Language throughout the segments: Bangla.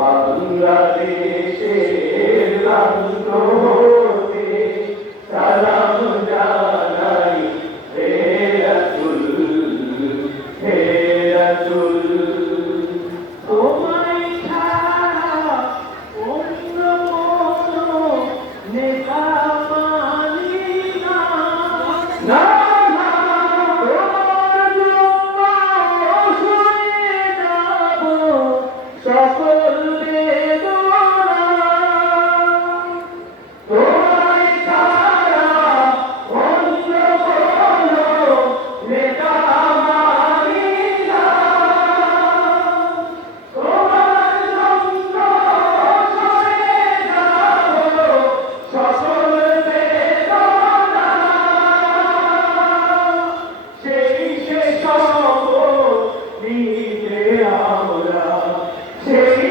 বাংলাদেশের রাজপথে সালাম জানাই হে রাসূল হে রাসূল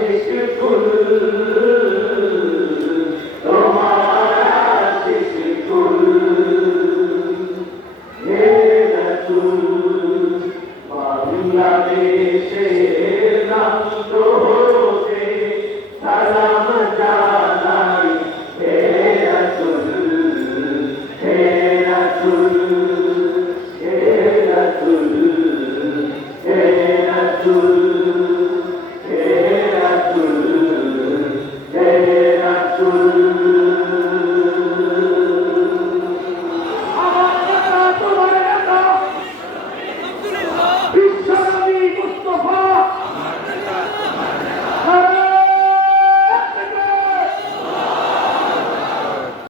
ateşi kul.